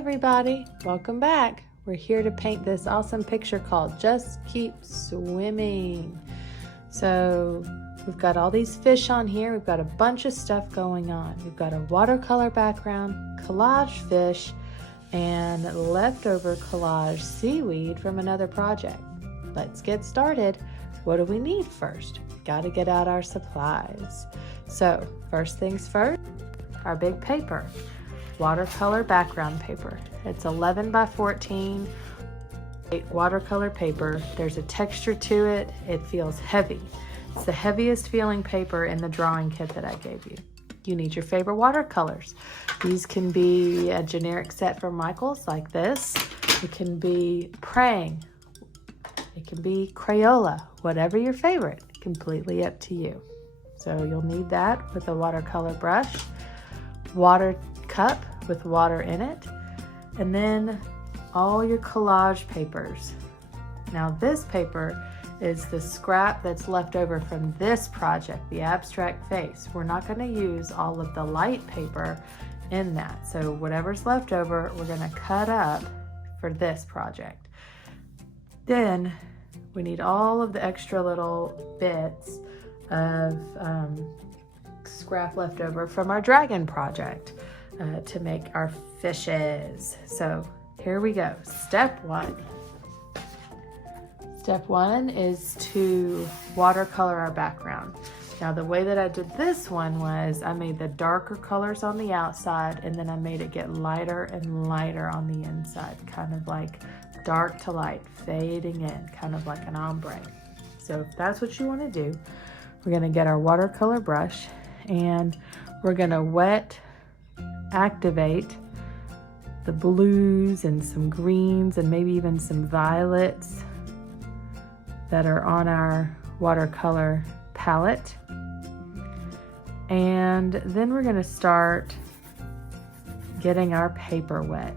everybody, welcome back. We're here to paint this awesome picture called Just Keep Swimming. So we've got all these fish on here. We've got a bunch of stuff going on. We've got a watercolor background, collage fish, and leftover collage seaweed from another project. Let's get started. What do we need first? Got to get out our supplies. So first things first, our big paper. Watercolor background paper. It's 11 by 14 watercolor paper. There's a texture to it. It feels heavy. It's the heaviest feeling paper in the drawing kit that I gave you. You need your favorite watercolors. These can be a generic set from Michaels like this. It can be Praying. It can be Crayola, whatever your favorite, completely up to you. So you'll need that with a watercolor brush, water cup with water in it, and then all your collage papers. Now this paper is the scrap that's left over from this project, the abstract face. We're not going to use all of the light paper in that. So whatever's left over, we're going to cut up for this project. Then we need all of the extra little bits of scrap left over from our dragon project to make our fishes. So here we go. Step one. Step one is to watercolor our background. Now the way that I did this one was I made the darker colors on the outside and then I made it get lighter and lighter on the inside, kind of like dark to light, fading in, kind of like an ombre. So if that's what you want to do, we're going to get our watercolor brush and we're going to wet activate the blues and some greens and maybe even some violets that are on our watercolor palette. And then we're going to start getting our paper wet.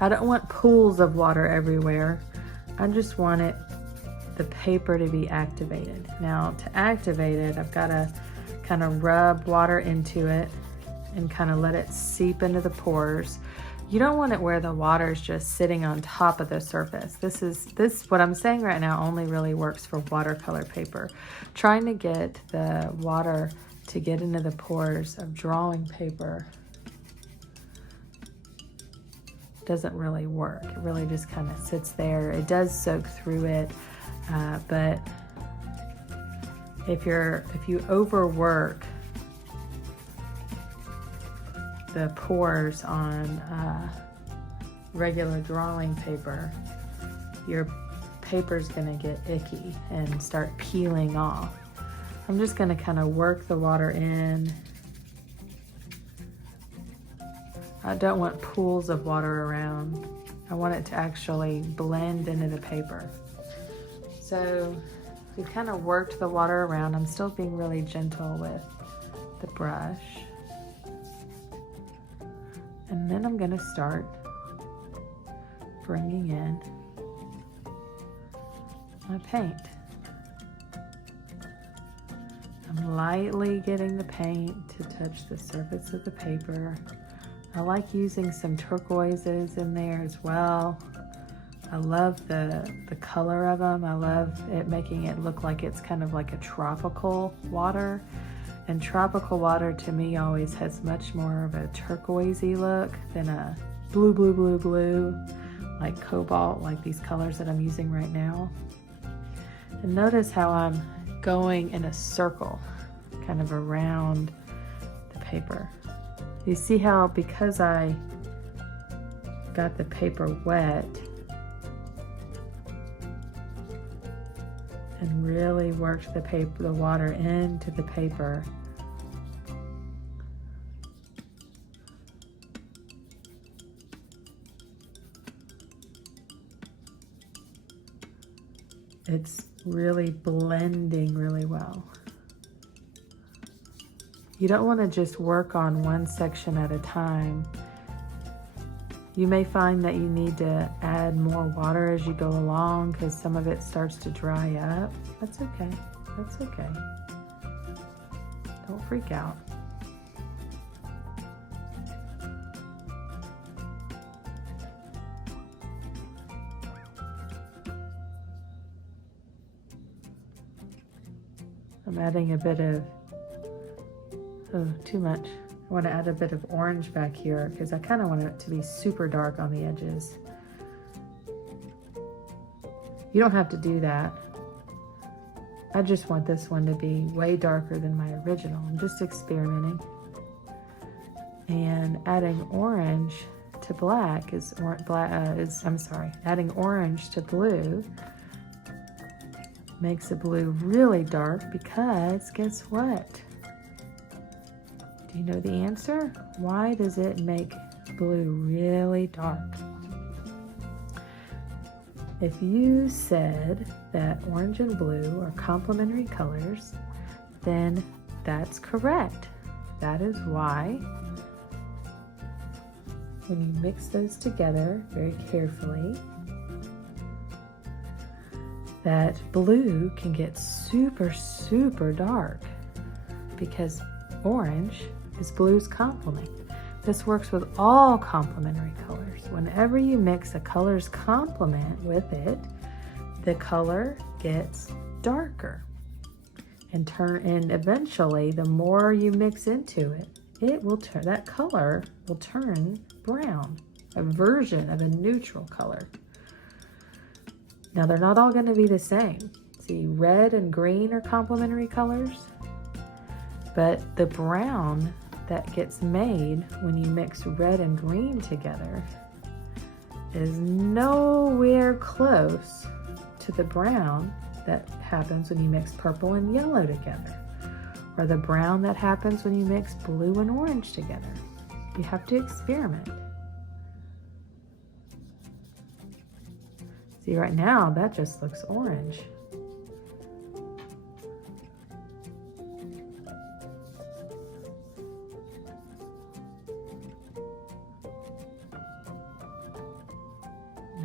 I don't want pools of water everywhere. I just want the paper to be activated. Now to activate it, I've got to kind of rub water into it and kind of let it seep into the pores. You don't want it where the water is just sitting on top of the surface. What I'm saying right now only really works for watercolor paper. Trying to get the water to get into the pores of drawing paper doesn't really work. It really just kind of sits there. It does soak through it, but if you overwork the pores on regular drawing paper, your paper's gonna get icky and start peeling off. I'm just gonna kind of work the water in. I don't want pools of water around. I want it to actually blend into the paper. So we've kind of worked the water around. I'm still being really gentle with the brush. And then I'm gonna start bringing in my paint. I'm lightly getting the paint to touch the surface of the paper. I like using some turquoises in there as well. I love the color of them. I love it making it look like it's kind of like a tropical water. And tropical water to me always has much more of a turquoisey look than a blue, like cobalt, like these colors that I'm using right now. And notice how I'm going in a circle, kind of around the paper. You see how because I got the paper wet and really worked the water into the paper, it's really blending really well. You don't want to just work on one section at a time. You may find that you need to add more water as you go along because some of it starts to dry up. That's okay. That's okay. Don't freak out. I'm adding a bit of, oh, too much. I want to add a bit of orange back here because I kind of want it to be super dark on the edges. You don't have to do that. I just want this one to be way darker than my original. I'm just experimenting. And adding orange to black adding orange to blue makes the blue really dark because guess what? Do you know the answer? Why does it make blue really dark? If you said that orange and blue are complementary colors, then that's correct. That is why when you mix those together very carefully, that blue can get super, super dark because orange is blue's complement. This works with all complementary colors. Whenever you mix a color's complement with it, the color gets darker. And eventually, the more you mix into it, that color will turn brown, a version of a neutral color. Now, they're not all going to be the same. See, red and green are complementary colors, but the brown that gets made when you mix red and green together is nowhere close to the brown that happens when you mix purple and yellow together, or the brown that happens when you mix blue and orange together. You have to experiment. See, right now that just looks orange.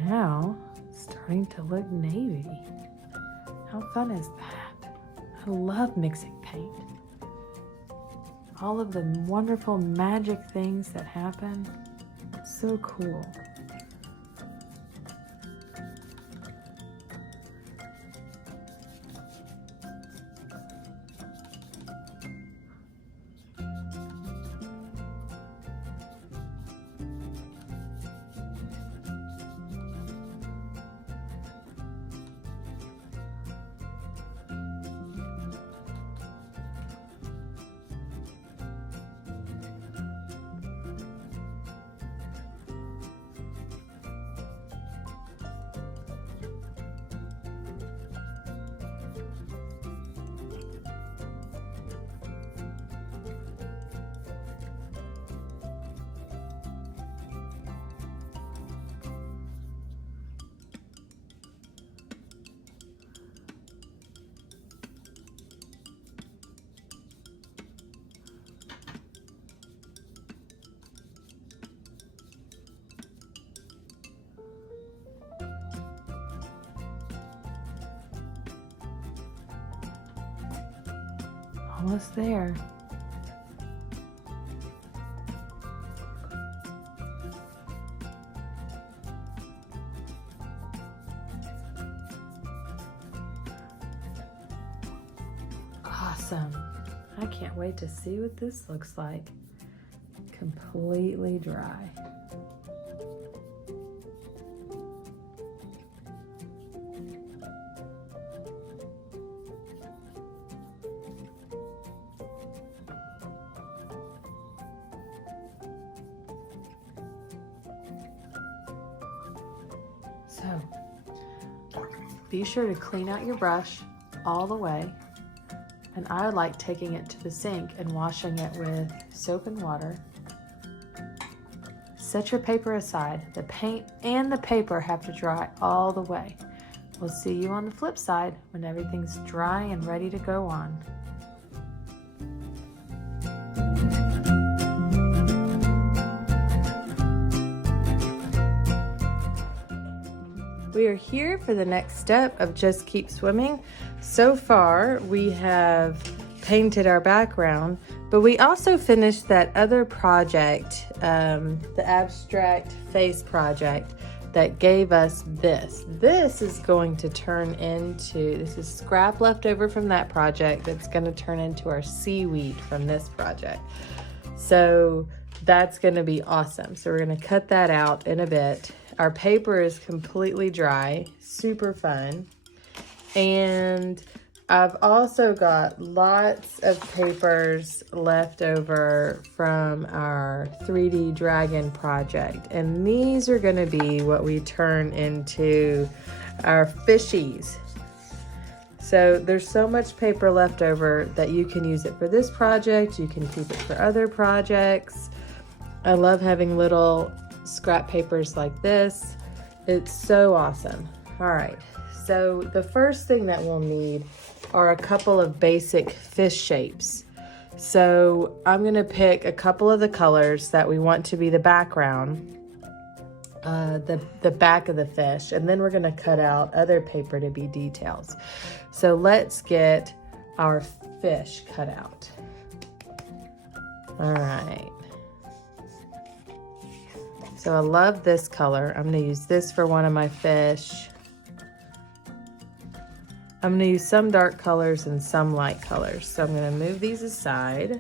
Now it's starting to look navy. How fun is that? I love mixing paint. All of the wonderful magic things that happen. So cool. Almost there. Awesome. I can't wait to see what this looks like. Completely dry. So, be sure to clean out your brush all the way. And I like taking it to the sink and washing it with soap and water. Set your paper aside. The paint and the paper have to dry all the way. We'll see you on the flip side when everything's dry and ready to go on. We are here for the next step of Just Keep Swimming. So far, we have painted our background, but we also finished that other project, the abstract face project that gave us this. This is going to turn into, this is scrap left over from that project that's going to turn into our seaweed from this project. So that's going to be awesome. So we're going to cut that out in a bit. Our paper is completely dry, super fun. And I've also got lots of papers left over from our 3D dragon project. And these are gonna be what we turn into our fishies. So there's so much paper left over that you can use it for this project. You can keep it for other projects. I love having little scrap papers like this. It's so awesome. All right, so the first thing that we'll need are a couple of basic fish shapes. So I'm gonna pick a couple of the colors that we want to be the background, the back of the fish, and then we're gonna cut out other paper to be details. So let's get our fish cut out. All right. So I love this color. I'm gonna use this for one of my fish. I'm gonna use some dark colors and some light colors. So I'm gonna move these aside.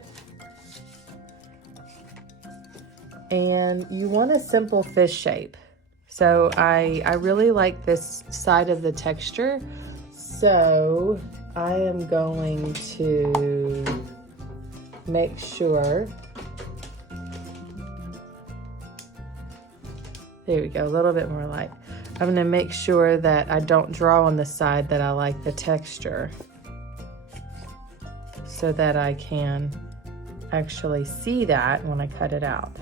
And you want a simple fish shape. So I really like this side of the texture. So I am going to make sure, there we go, a little bit more light. I'm gonna make sure that I don't draw on the side that I like the texture so that I can actually see that when I cut it out.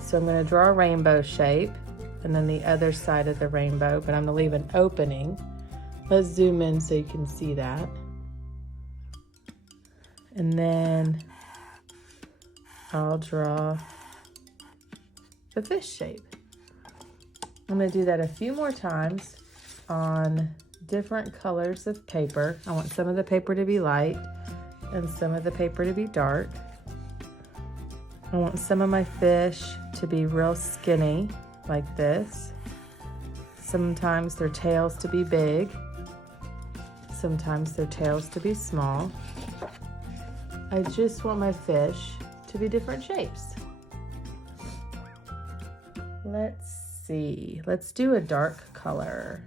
So I'm gonna draw a rainbow shape and then the other side of the rainbow, but I'm gonna leave an opening. Let's zoom in so you can see that. And then I'll draw the fish shape. I'm gonna do that a few more times on different colors of paper. I want some of the paper to be light and some of the paper to be dark. I want some of my fish to be real skinny, like this. Sometimes their tails to be big. Sometimes their tails to be small. I just want my fish to be different shapes. Let's see. Let's do a dark color.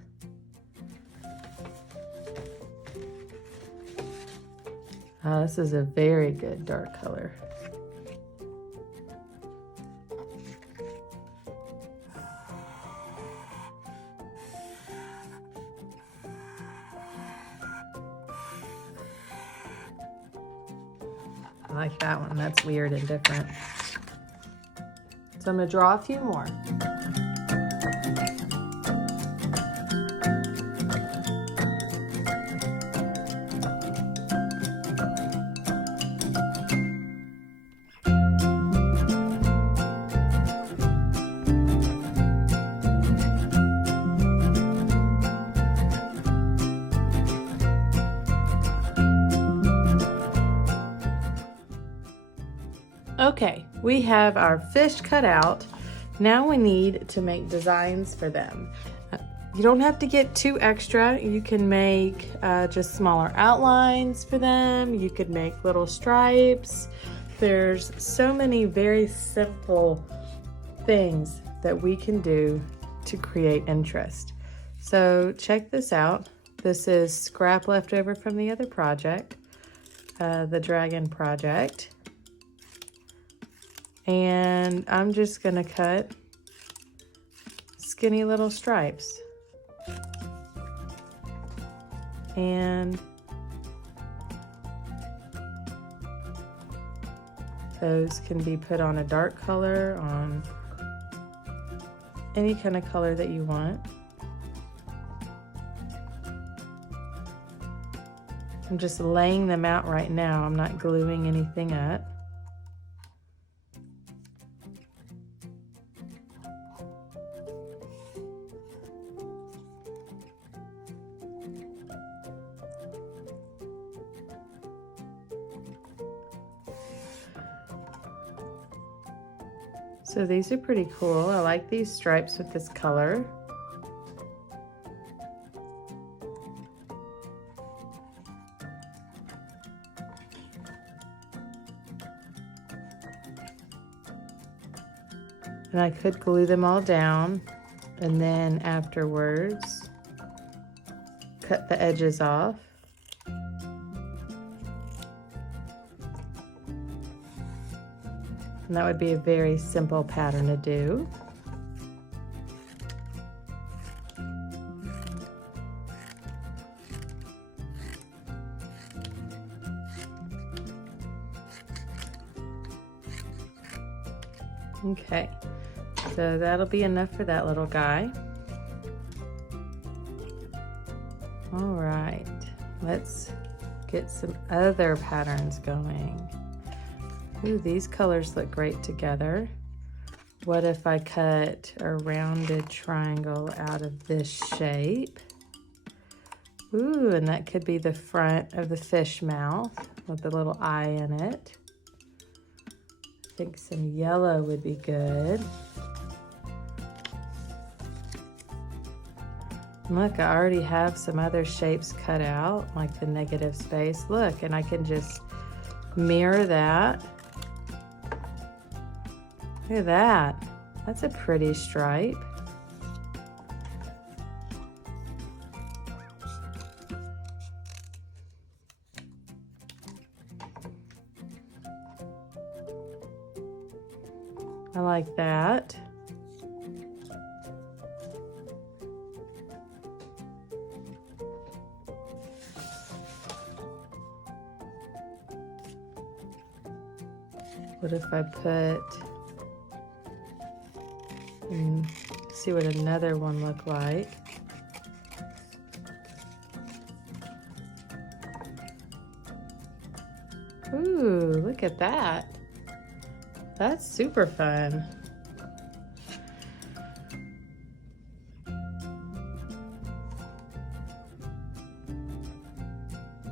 Oh, this is a very good dark color. I like that one. That's weird and different. So I'm going to draw a few more. Okay, we have our fish cut out. Now we need to make designs for them. You don't have to get too extra. You can make just smaller outlines for them. You could make little stripes. There's so many very simple things that we can do to create interest. So check this out. This is scrap left over from the other project, the dragon project. And I'm just gonna cut skinny little stripes. And those can be put on a dark color, on any kind of color that you want. I'm just laying them out right now. I'm not gluing anything up. So these are pretty cool. I like these stripes with this color. And I could glue them all down and then afterwards cut the edges off. And that would be a very simple pattern to do. Okay, so that'll be enough for that little guy. All right, let's get some other patterns going. Ooh, these colors look great together. What if I cut a rounded triangle out of this shape? Ooh, and that could be the front of the fish mouth with a little eye in it. I think some yellow would be good. Look, I already have some other shapes cut out, like the negative space. Look, and I can just mirror that. Look at that. That's a pretty stripe. I like that. What if I put, see what another one looked like. Ooh, look at that. That's super fun.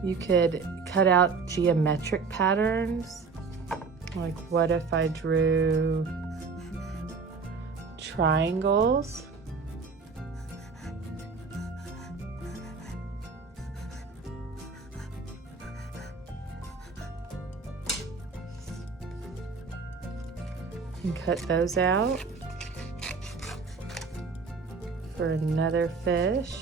You could cut out geometric patterns. Like what if I drew triangles? And cut those out for another fish.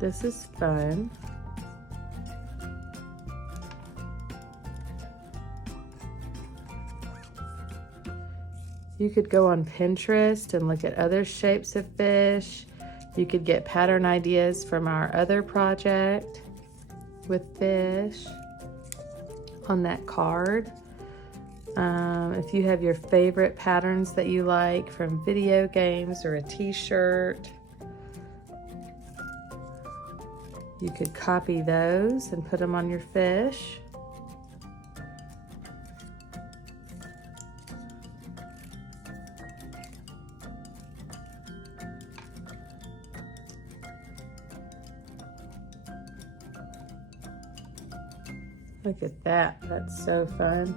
This is fun. You could go on Pinterest and look at other shapes of fish. You could get pattern ideas from our other project with fish on that card. If you have your favorite patterns that you like from video games or a t-shirt, you could copy those and put them on your fish. Look at that, that's so fun.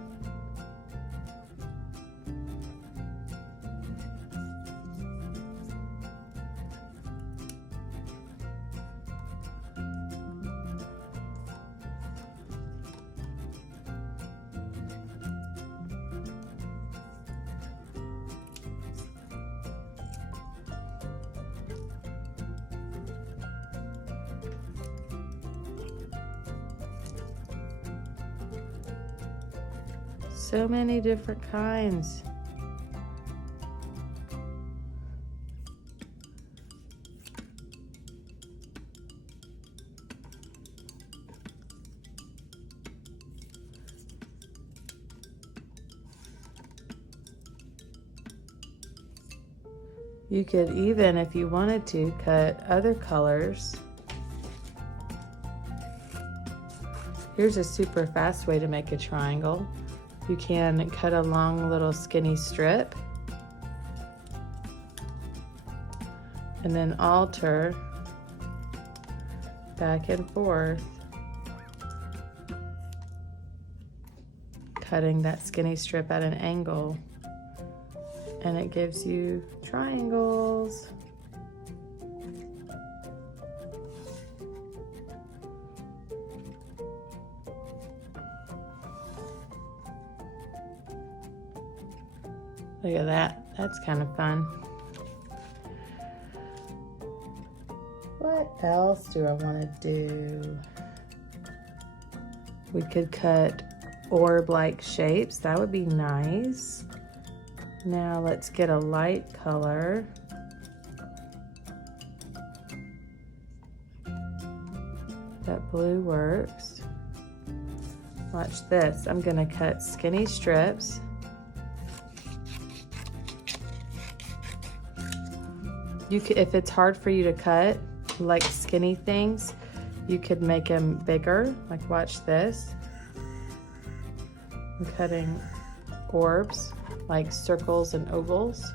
So many different kinds. You could even, if you wanted to, cut other colors. Here's a super fast way to make a triangle. You can cut a long little skinny strip and then alter back and forth, cutting that skinny strip at an angle, and it gives you triangles. Look at that, that's kind of fun. What else do I want to do? We could cut orb-like shapes, that would be nice. Now let's get a light color. That blue works. Watch this, I'm gonna cut skinny strips. You could, if it's hard for you to cut, like skinny things, you could make them bigger. Like watch this. I'm cutting orbs, like circles and ovals.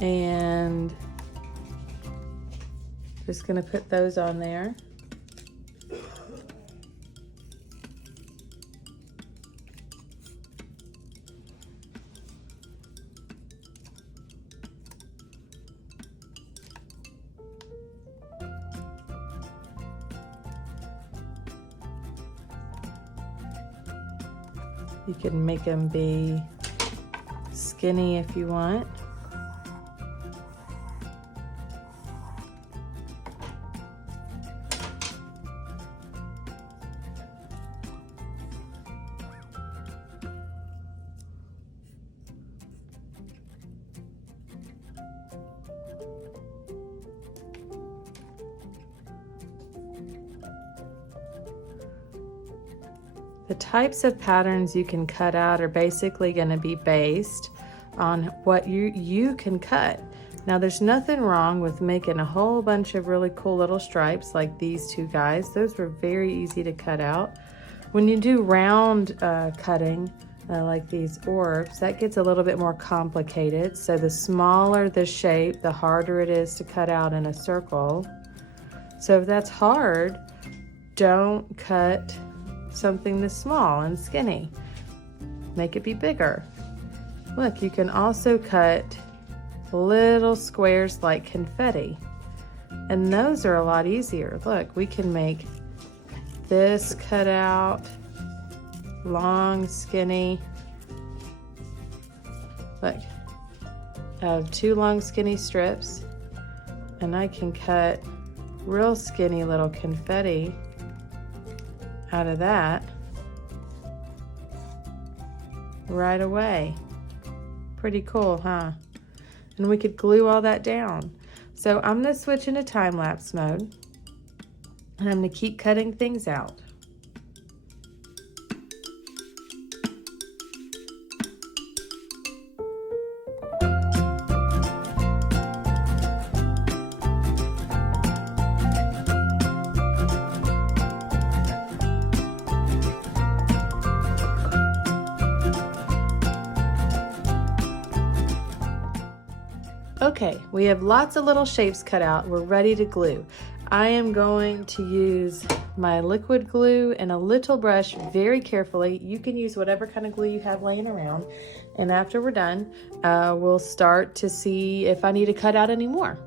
And just gonna put those on there. You can make them be skinny if you want. The types of patterns you can cut out are basically going to be based on what you can cut. Now there's nothing wrong with making a whole bunch of really cool little stripes like these two guys. Those were very easy to cut out. When you do round cutting, like these orbs, that gets a little bit more complicated. So the smaller the shape, the harder it is to cut out in a circle. So if that's hard, don't cut something this small and skinny. Make it be bigger. Look, you can also cut little squares like confetti, and those are a lot easier. Look, we can make this cut out long, skinny. Look, I have two long skinny strips, and I can cut real skinny little confetti out of that right away. Pretty cool, huh? And we could glue all that down. So I'm gonna switch into time-lapse mode, and I'm gonna keep cutting things out. Okay, we have lots of little shapes cut out. We're ready to glue. I am going to use my liquid glue and a little brush very carefully. You can use whatever kind of glue you have laying around. And after we're done, we'll start to see if I need to cut out any more.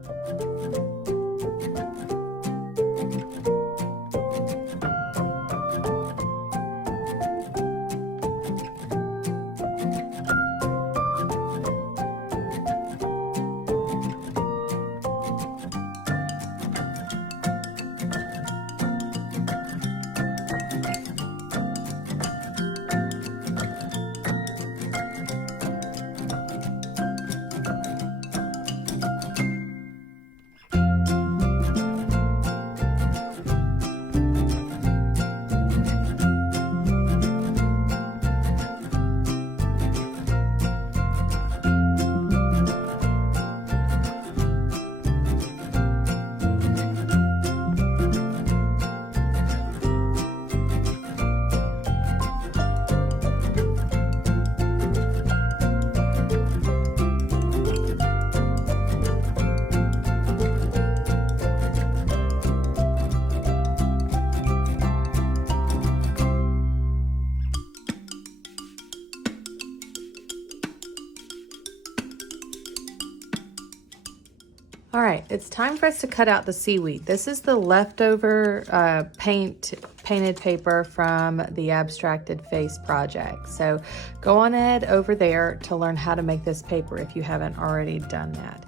All right, it's time for us to cut out the seaweed. This is the leftover painted paper from the Abstracted Face project. So go on ahead over there to learn how to make this paper if you haven't already done that.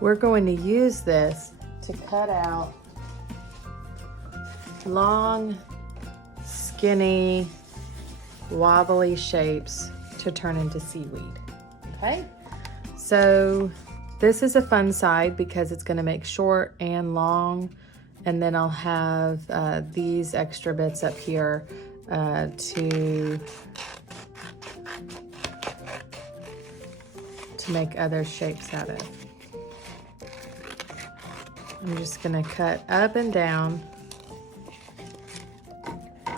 We're going to use this to cut out long, skinny, wobbly shapes to turn into seaweed. Okay, so this is a fun side because it's going to make short and long, and then I'll have these extra bits up here to make other shapes out of. I'm just going to cut up and down,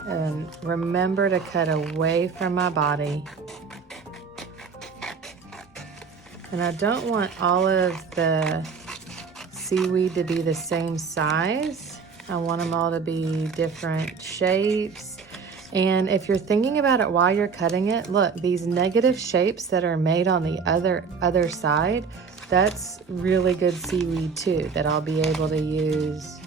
and remember to cut away from my body. And I don't want all of the seaweed to be the same size. I want them all to be different shapes. And if you're thinking about it while you're cutting it, look, these negative shapes that are made on the other side, that's really good seaweed too, that I'll be able to use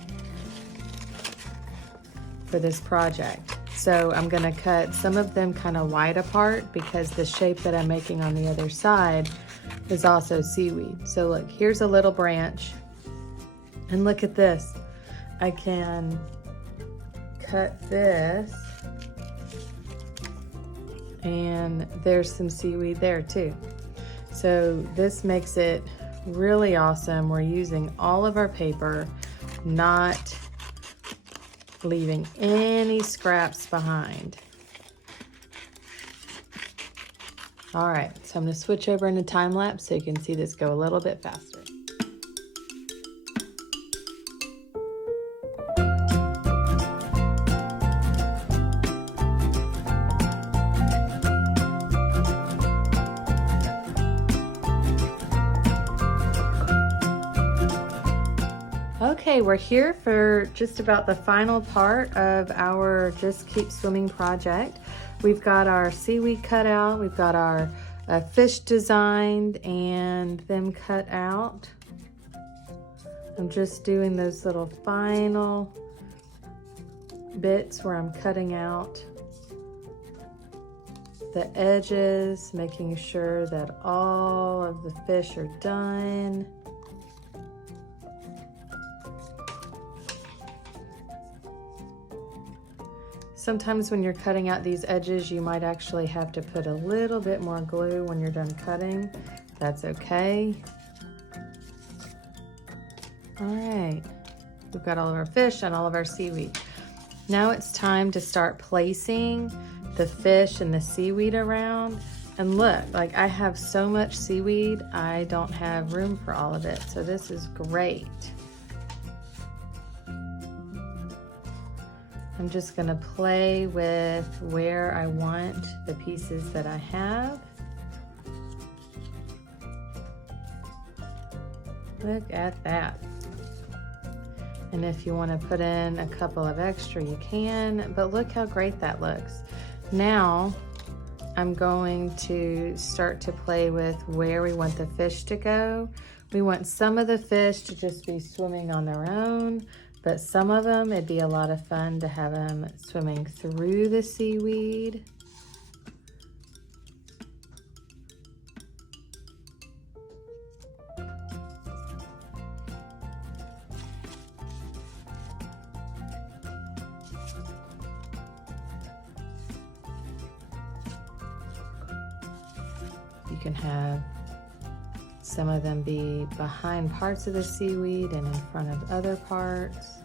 for this project. So I'm gonna cut some of them kind of wide apart because the shape that I'm making on the other side is also seaweed. So look, here's a little branch, and look at this. I can cut this, and there's some seaweed there too. So this makes it really awesome. We're using all of our paper, not leaving any scraps behind. All right, so I'm gonna switch over into time lapse so you can see this go a little bit faster. Okay, we're here for just about the final part of our Just Keep Swimming project. We've got our seaweed cut out, we've got our fish designed and them cut out. I'm just doing those little final bits where I'm cutting out the edges, making sure that all of the fish are done. Sometimes when you're cutting out these edges, you might actually have to put a little bit more glue when you're done cutting. That's okay. All right, we've got all of our fish and all of our seaweed. Now it's time to start placing the fish and the seaweed around. And look, like I have so much seaweed, I don't have room for all of it. So this is great. I'm just gonna play with where I want the pieces that I have. Look at that. And if you wanna put in a couple of extra, you can, but look how great that looks. Now, I'm going to start to play with where we want the fish to go. We want some of the fish to just be swimming on their own, but some of them, it'd be a lot of fun to have them swimming through the seaweed. You can have some of them be behind parts of the seaweed and in front of other parts.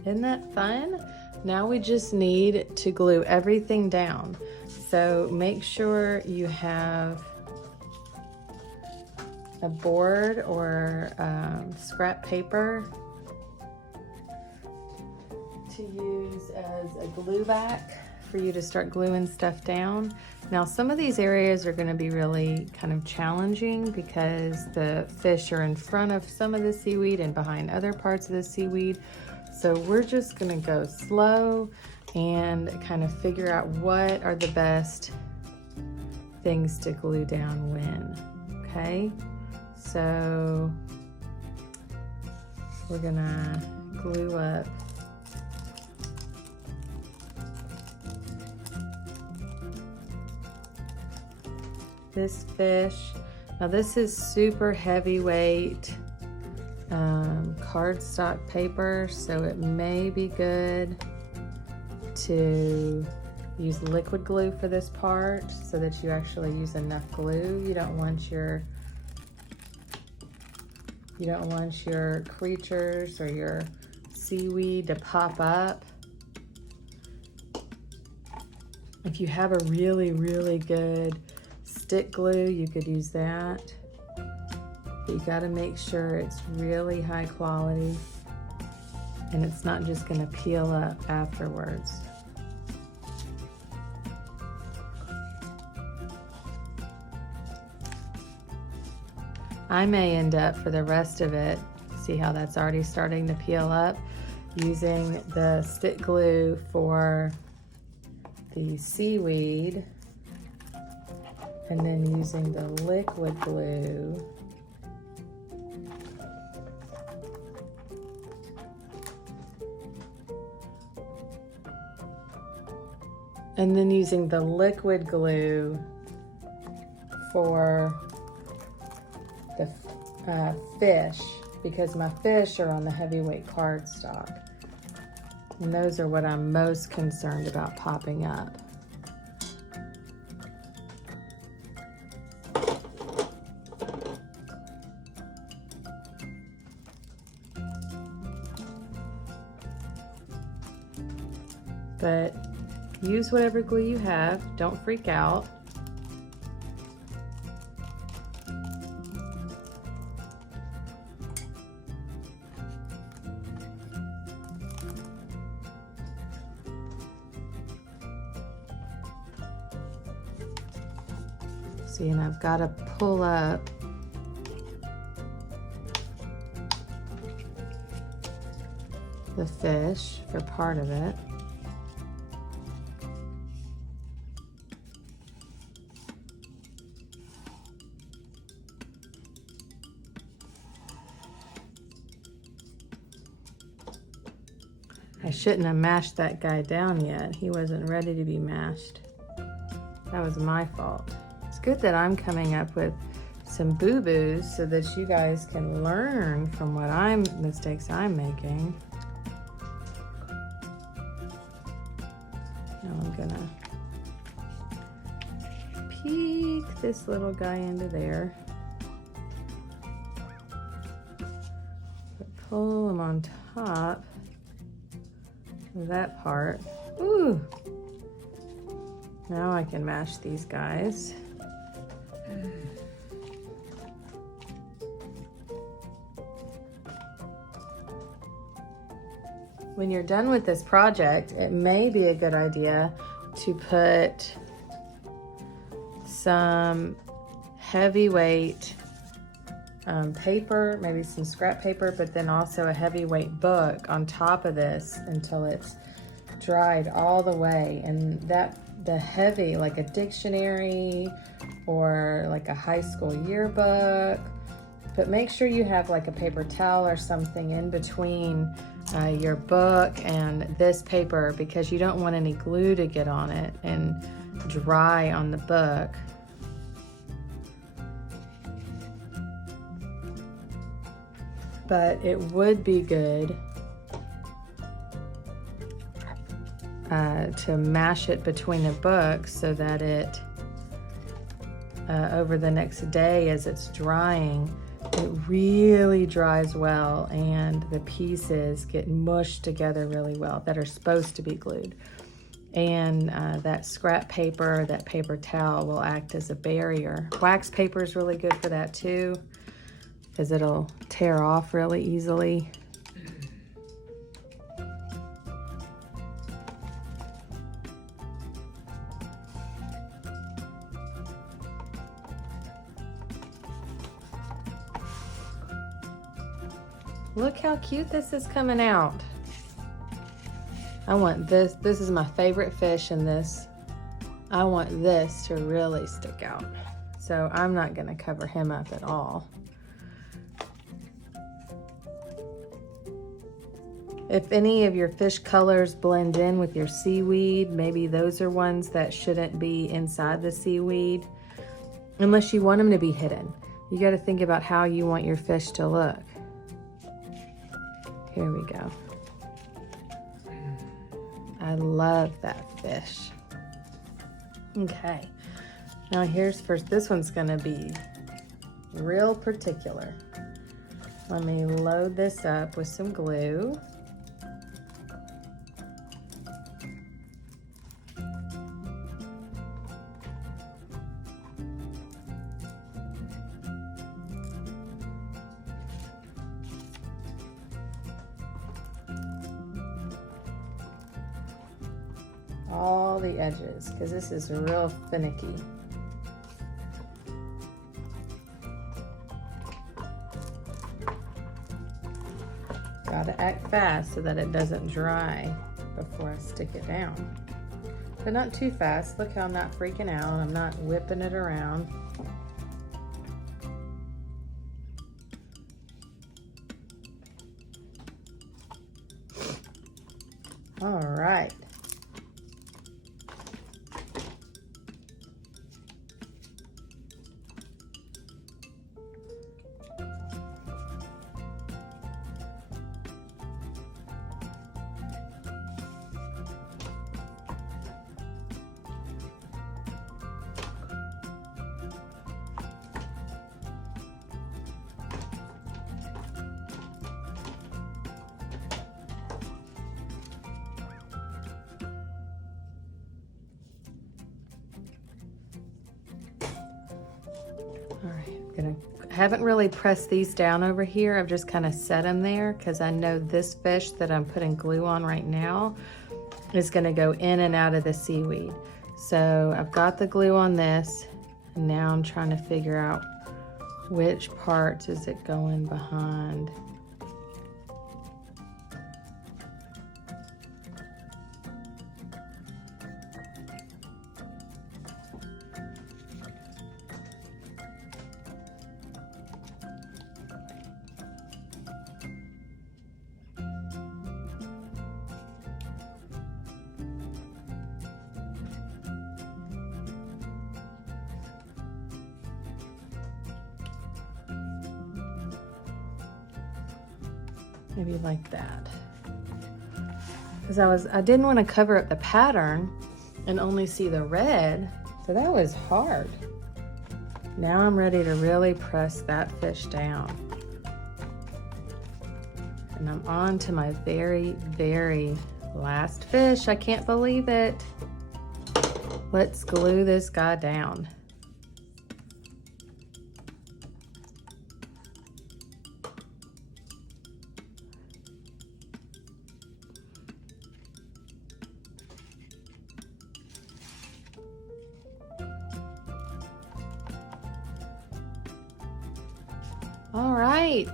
Isn't that fun? Now we just need to glue everything down. So make sure you have a board or scrap paper to use as a glue back for you to start gluing stuff down. Now some of these areas are going to be really kind of challenging because the fish are in front of some of the seaweed and behind other parts of the seaweed. So we're just gonna go slow and kind of figure out what are the best things to glue down when, okay? So we're gonna glue up this fish. Now this is super heavyweight cardstock paper, so it may be good to use liquid glue for this part so that you actually use enough glue. You don't want your creatures or your seaweed to pop up. If you have a really, really good stick glue, you could use that. But you gotta make sure it's really high quality and it's not just gonna peel up afterwards. I may end up for the rest of it, see how that's already starting to peel up, using the stick glue for the seaweed and then using the liquid glue for the fish, because my fish are on the heavyweight cardstock. And those are what I'm most concerned about popping up. But use whatever glue you have, don't freak out. See, and I've got to pull up the fish for part of it. I shouldn't have mashed that guy down yet. He wasn't ready to be mashed. That was my fault. It's good that I'm coming up with some boo-boos so that you guys can learn from mistakes I'm making. Now I'm gonna peek this little guy into there. Pull him on top of that part. Ooh! Now I can mash these guys. When you're done with this project, it may be a good idea to put some heavyweight paper, maybe some scrap paper, but then also a heavyweight book on top of this until it's dried all the way. And the heavy, like a dictionary or like a high school yearbook, but make sure you have like a paper towel or something in between your book and this paper, because you don't want any glue to get on it and dry on the book. But it would be good to mash it between the books so that it, over the next day as it's drying, it really dries well and the pieces get mushed together really well that are supposed to be glued. And that scrap paper, that paper towel will act as a barrier. Wax paper is really good for that too, because it'll tear off really easily. Look how cute this is coming out. I want this. This is my favorite fish in this. I want this to really stick out. So I'm not gonna cover him up at all. If any of your fish colors blend in with your seaweed, maybe those are ones that shouldn't be inside the seaweed, unless you want them to be hidden. You got to think about how you want your fish to look. Here we go. I love that fish. Okay, now here's first. This one's gonna be real particular. Let me load this up with some glue. All the edges, because this is real finicky. Gotta act fast so that it doesn't dry before I stick it down. But not too fast. Look how I'm not freaking out. I'm not whipping it around. All right. All right, I haven't really pressed these down over here. I've just kind of set them there because I know this fish that I'm putting glue on right now is going to go in and out of the seaweed. So I've got the glue on this, and now I'm trying to figure out which parts is it going behind. Maybe like that. Because I didn't want to cover up the pattern and only see the red, so that was hard. Now I'm ready to really press that fish down. And I'm on to my very, very last fish. I can't believe it. Let's glue this guy down. All right,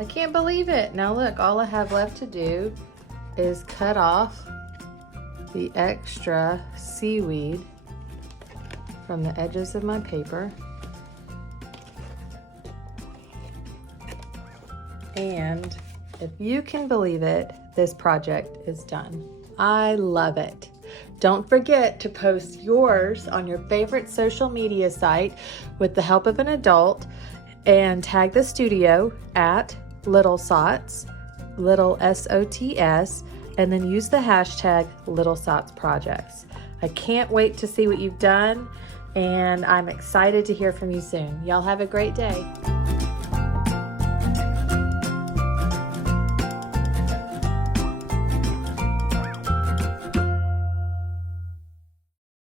I can't believe it. Now look, all I have left to do is cut off the extra seaweed from the edges of my paper. And if you can believe it, this project is done. I love it. Don't forget to post yours on your favorite social media site with the help of an adult, and tag the studio at Little Sots, little SOTS, and then use the hashtag Little Sots Projects. I can't wait to see what you've done, and I'm excited to hear from you soon. Y'all have a great day.